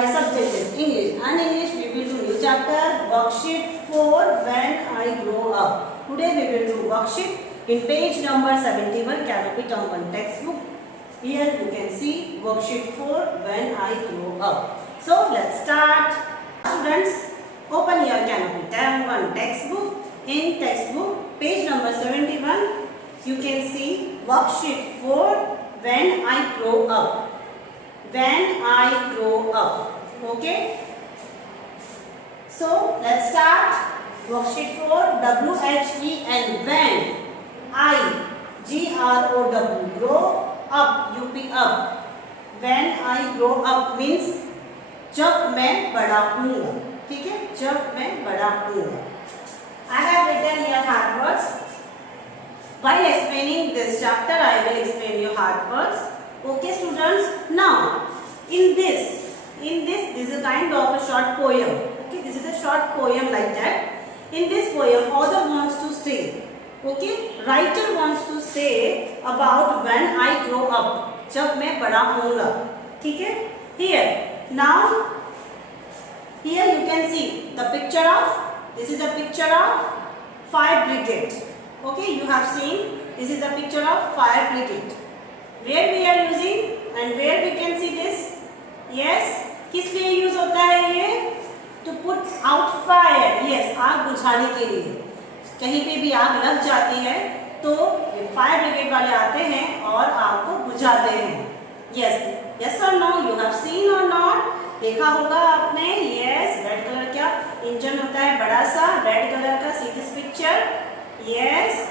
my subject is English, and English we will do new chapter worksheet 4 when I grow up. Today we will do worksheet in page number 71 Canopy Term 1 textbook. Here you can see worksheet 4 when I grow up. So let's start. Students, open your Canopy Term 1 textbook. In textbook page number 71 you can see worksheet 4 when I grow up. When I grow up. Okay. So let's start. Worksheet 4 WHEN when I GROW grow up UP up. When I grow up means जब मैं बड़ा हूँगा. ठीक है, जब मैं बड़ा हूँगा. I have written here hard words. While explaining this chapter, I will explain you hard words. Okay, students. Now, in this is a kind of a short poem. Okay, this is a short poem like that. In this poem, author wants to say, okay, writer wants to say about when I grow up. जब मैं बड़ा होऊंगा. ठीक है. Here, now, here you can see the picture of. This is a picture of fire brigade. Okay, you have seen. This is a picture of fire brigade. Where we are using and where we can see this? Yes, किस लिए use होता है ये? To put out fire. Yes, आग बुझाने के लिए. कहीं पे भी आग लग जाती है तो ये फायर ब्रिगेड वाले आते हैं और आग को बुझाते हैं. Yes, yes or no? You have seen or not? देखा होगा आपने. Yes, रेड कलर का इंजन होता है बड़ा सा रेड कलर का. See this picture? Yes,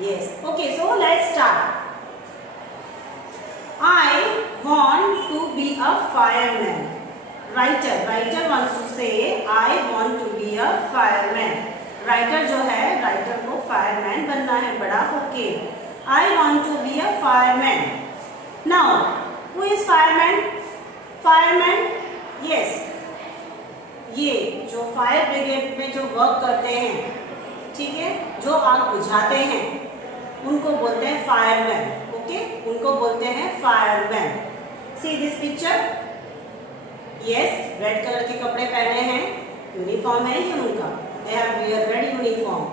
yes. Okay, so let's start. I want to be a fireman. Writer wants to say I want to be a fireman. Writer जो है writer को fireman बनना है बड़ा होके. I want to be a fireman. Now, who is fireman? Fireman, yes. ये जो fire brigade में जो वर्क करते हैं, ठीक है, जो आग बुझाते हैं, उनको बोलते हैं फायरमैन. ओके, उनको बोलते हैं fireman. See this picture. Yes, red colour के कपड़े पहने हैं. यूनिफॉर्म है ये उनका. They have wear red uniform.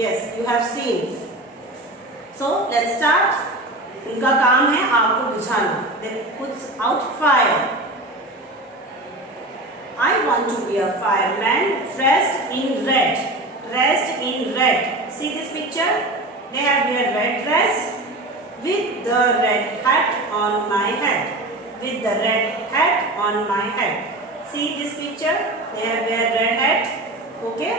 Yes, you have seen. So let's start. उनका काम है आग को बुझाना. They puts out fire. I want to be a fireman dressed in red. Dressed in red. See this picture? They have wear red dress with the red hat on my head. With the red hat on my head. See this picture? They have wear red hat. Okay?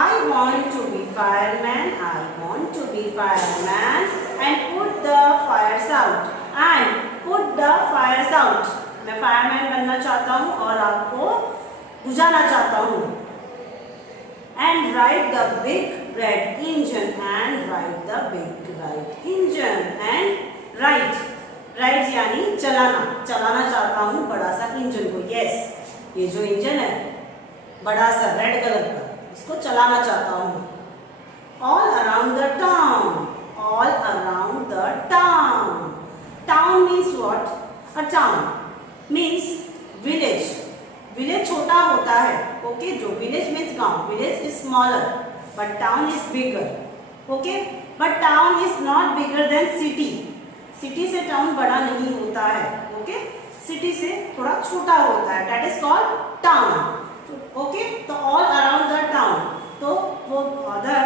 I want to be fireman. I want to be fireman and put the fires out. And put the fires out. मैं fireman बनना चाहता हूँ और आपको बुझाना चाहता हूँ. And ride the big red engine. And ride the big red engine. And ride यानी चलाना. चलाना चाहता हूँ बड़ा सा इंजन को. Yes, ये जो इंजन है बड़ा सा रेड कलर का, इसको चलाना चाहता हूँ. All around the town. All around the town. Town means what? A town means village. Village छोटा होता है. Okay, जो village means गांव. Village is smaller, but town is bigger. Okay, but town is not bigger than city. City से town बड़ा नहीं होता है. Okay, city से थोड़ा छोटा होता है. That is called town. Okay, तो all around the town. तो वो उधर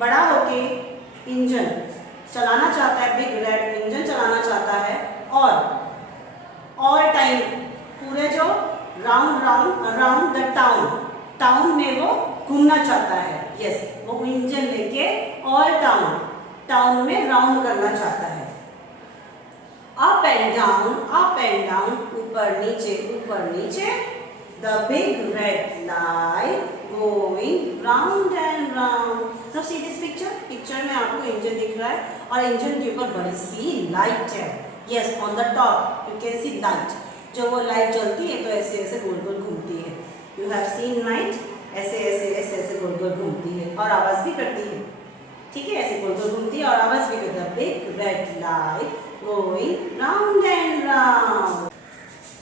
बड़ा होके इंजन चलाना चाहता है. बिग रेड इंजन चलाना चाहता है और ऑल टाइम पूरे जो राउंड द टाउन में वो घूमना चाहता है. यस, वो इंजन लेके ऑल टाउन में राउंड करना चाहता है. अप एंड डाउन ऊपर नीचे the big red light going round and round. Now see this picture में आपको इंजन दिख रहा है और इंजन के ऊपर बड़ी सी लाइट है. Yes, on the top you can see light. जो वो लाइट जलती है तो ऐसे ऐसे गोल गोल घूमती है. You have seen light? ऐसे गोल गोल घूमती है और आवाज भी करती है. ठीक है, ऐसे गोल गोल घूमती है और आवाज भी करती है. Big red light going round and round.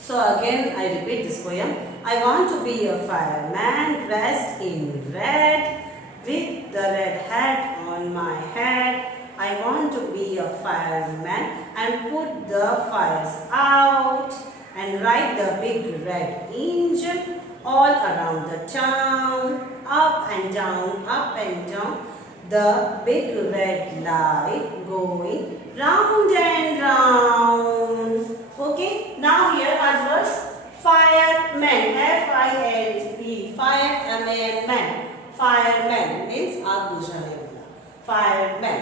So again I repeat this poem. I want to be a fireman dressed in red with the red hat on my head. I want to be a fireman and put the fires out and ride the big red engine all around the town. Up and down, the big red light going round and round. Okay, now here are words. Fireman, F-I-R-E, fireman. Fireman means आग बुझाने वाला. Fireman.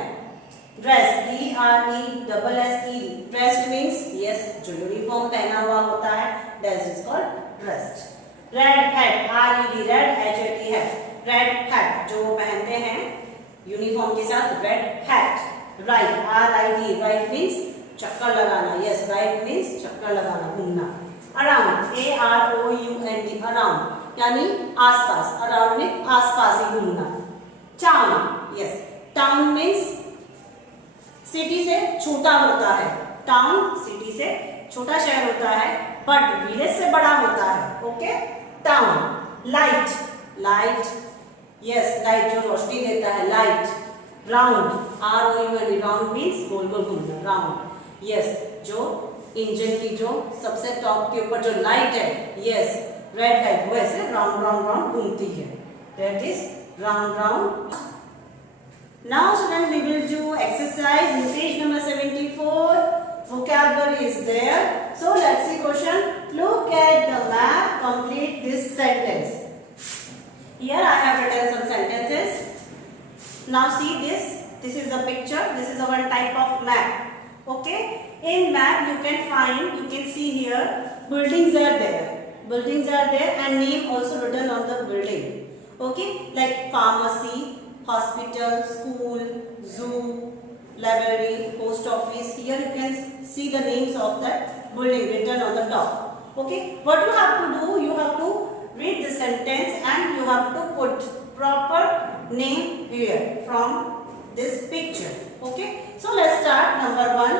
Dress, D-R-E-S-S-E. Dressed means yes, जो uniform पहना हुआ होता है, that is called dressed. Red hat, R-E-D, red H-A-T hat. Red hat जो पहनते हैं यूनिफॉर्म के साथ, red hat. Ride, R-I-D, ride means चक्कर लगाना. Yes, ride means चक्कर लगाना, घूमना. Around, A-R-O-U-N-D, around यानी आसपास. Around में आसपास ही घूमना. Town, yes, town means city से छोटा होता है. टाउन सिटी से छोटा शहर होता है, बट विलेज से बड़ा होता है. Okay, town. Light, light, yes, light जो रोशनी देता है, light. Round, R-O-U-N-D, round means गोल गोल घूमना, राउंड. यस, जो इंजन की जो सबसे टॉप के ऊपर जो लाइट है, यस, रेड लाइट, वो ऐसे राउंड राउंड राउंड घूमती है. That is round round. Now students, we will do exercise in page number 74. Vocabulary is there. So let's see question. Look at the map. Complete this sentence. Here I have written some sentences. Now see this. This is the picture. This is a one type of map. Okay. In map you can find. You can see here buildings are there. Buildings are there and name also written on the building. Okay. Like pharmacy, hospital, school, zoo, library, post office. Here you can see the names of that building written on the top. Okay, what you have to do, you have to read the sentence and you have to put proper name here from this picture. Okay, so let's start. Number 1,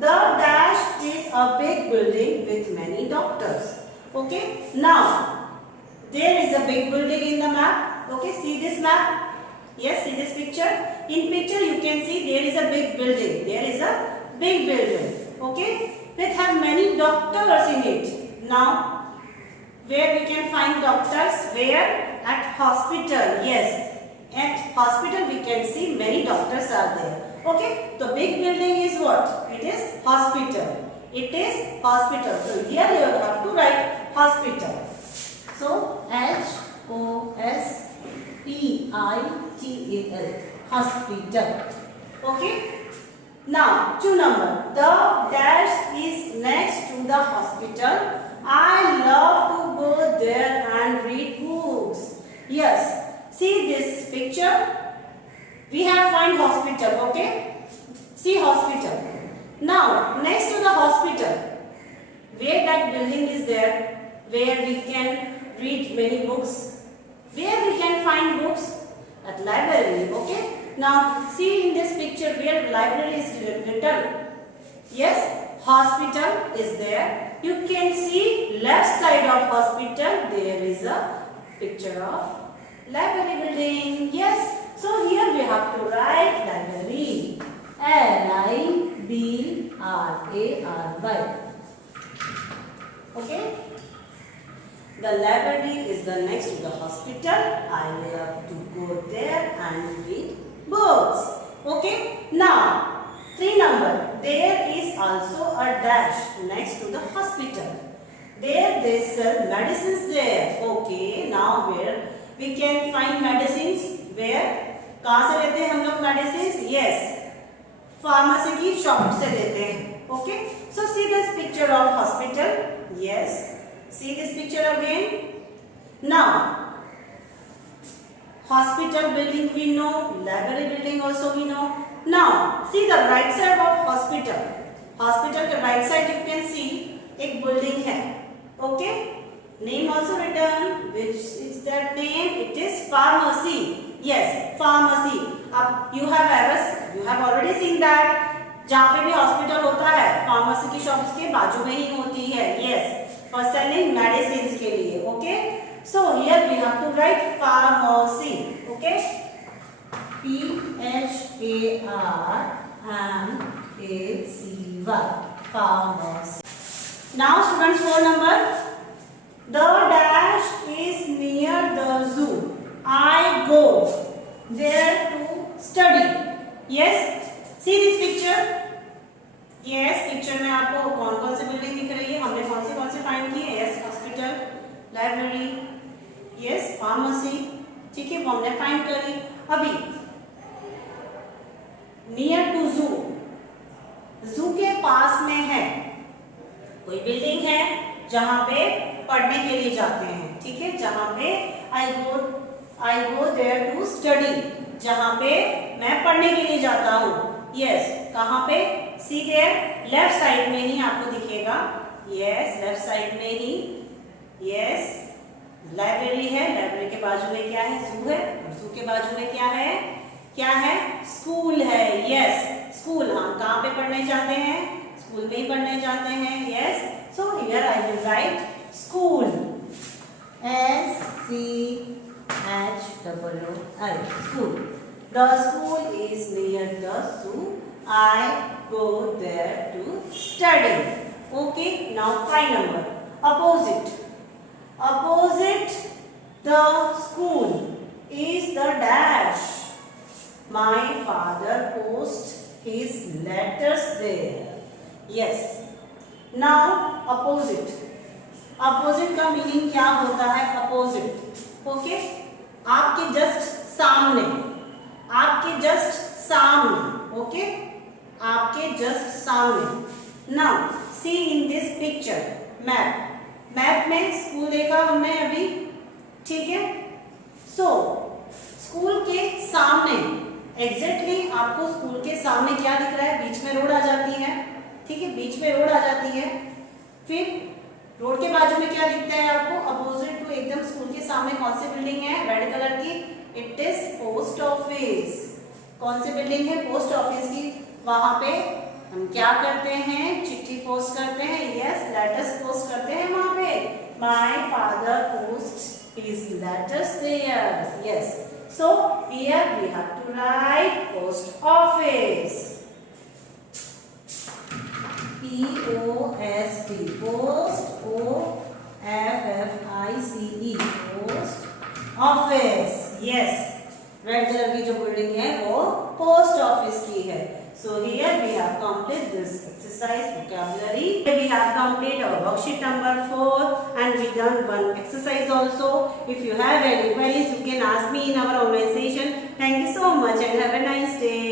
the dash is a big building with many doctors. Okay, now there is a big building in the map. Okay, see this map. Yes, see this picture. In picture you can see there is a big building. There is a big building. Okay, it have many doctors in it. Now, where we can find doctors? Where? At hospital. Yes, at hospital we can see many doctors are there. Okay, the big building is what? It is hospital. It is hospital. So here you have to write hospital. So H-O-S-P-I-T-A-L, hospital. Okay. Now 2 number. The dash is next to the hospital. I love to go there and read books. Yes. See this picture. We have find hospital. Okay. See hospital. Now next to the hospital, where that building is there, where we can read many books. Where we can find books? At library. Okay. Now see in this picture where library is written. Yes, hospital is there. You can see left side of hospital there is a picture of library building. Yes. So here we have to write library. L-I-B-R-A-R-Y. Okay. The library is the next to the hospital. I love to go there and read books. Okay. Now 3 number. There is also a dash next to the hospital. There they sell medicines there. Okay. Now where we can find medicines? Where? कहाँ से लेते हैं हम लोग medicines? Yes. Pharmacy की shop से लेते हैं. Okay. So see this picture of hospital. Yes. See this picture again. Now, hospital building we know, library building also we know. Now, see the right side of hospital. Hospital के right side you can see एक building है. Okay. Name also written. Which is that name? It is pharmacy. Yes, pharmacy. अब you have already seen that. जहाँ पे भी hospital होता है, pharmacy की shops के बाजू में ही होती है. Yes. For have to write pharmacy. Okay? Pharmacy. Pharmacy. Now students, 4 number. The dash is near the zoo. I go there to study. Yes? See this picture. Yes, picture में आपको कौन कौन सी बिल्डिंग दिख रही है? हमने कौन से फाइंड किए? Yes, hospital, library, yes, pharmacy, ठीक है, वो हमने फाइंड करी. अभी नियर टू जू, जू के पास में है कोई बिल्डिंग है जहां पे पढ़ने के लिए जाते हैं, ठीक है, जहां पे आई गो देयर टू स्टडी, जहां पे मैं पढ़ने के लिए जाता हूँ. यस, कहाँ पे? सी देयर, लेफ्ट साइड में ही आपको दिखेगा. यस, लेफ्ट साइड में ही. यस, लाइब्रेरी है, लाइब्रेरी के बाजू में क्या है? जू है, और जू के बाजू में क्या है? क्या है? स्कूल है. Yes, school. हम कहाँ पे पढ़ने जाते हैं? स्कूल में ही पढ़ने जाते हैं. Yes, so here I will write school. SCHOOL, school. The school is near the zoo. I go there to study. Okay, now 5 number. Opposite. Opposite the school is the dash. My father posts his letters there. Yes. Now opposite. Opposite का meaning क्या होता है? Opposite. Okay? आपके just सामने. आपके just सामने. Okay? आपके just सामने. Now see in this picture map. Map में स्कूल देखा हमने अभी, ठीक है. सो स्कूल के सामने एग्जैक्टली आपको स्कूल के सामने क्या दिख रहा है? बीच में रोड आ जाती है, ठीक है, बीच में रोड आ जाती है. फिर रोड के बाजू में क्या दिखता है आपको? अपोजिट टू एकदम स्कूल के सामने कौन सी बिल्डिंग है? रेड कलर की. It is post office. कौन सी बिल्डिंग है? पोस्ट ऑफिस की. वहां पे हम क्या करते हैं? चिट्ठी पोस्ट करते हैं. यस, लेटर्स पोस्ट करते हैं वहां पे. My father post his letters there. Yes, so here we have to write post office. POST, post, OFFICE, post office. Yes, red colour की जो बिल्डिंग है वो पोस्ट ऑफिस की है. So here we have completed this exercise vocabulary. Here we have completed our worksheet number 4 and we done one exercise also. If you have any queries, you can ask me in our online session. Thank you so much and have a nice day.